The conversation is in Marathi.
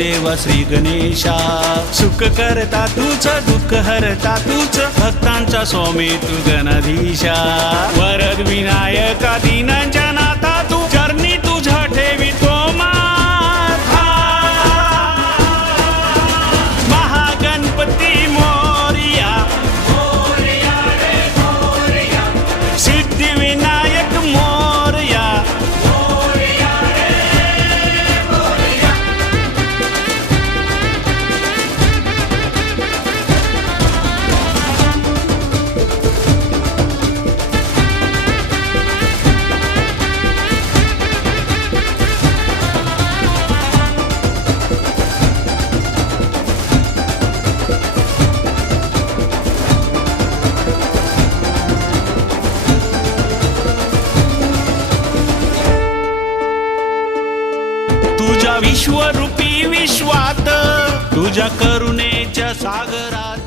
देवा श्री गणेशा. सुख करता तूच दुःख हरता तूच भक्तांचा स्वामी तू गणाधीशा. वरद विनायका दीनांच्या नाथा तू चरणी तुझा ठेवितो माथा. महागणपती मोरया सिद्धिविनायक मोरया. तुझ्या विश्वरूपी विश्वात तुझ्या करुणेच्या सागरात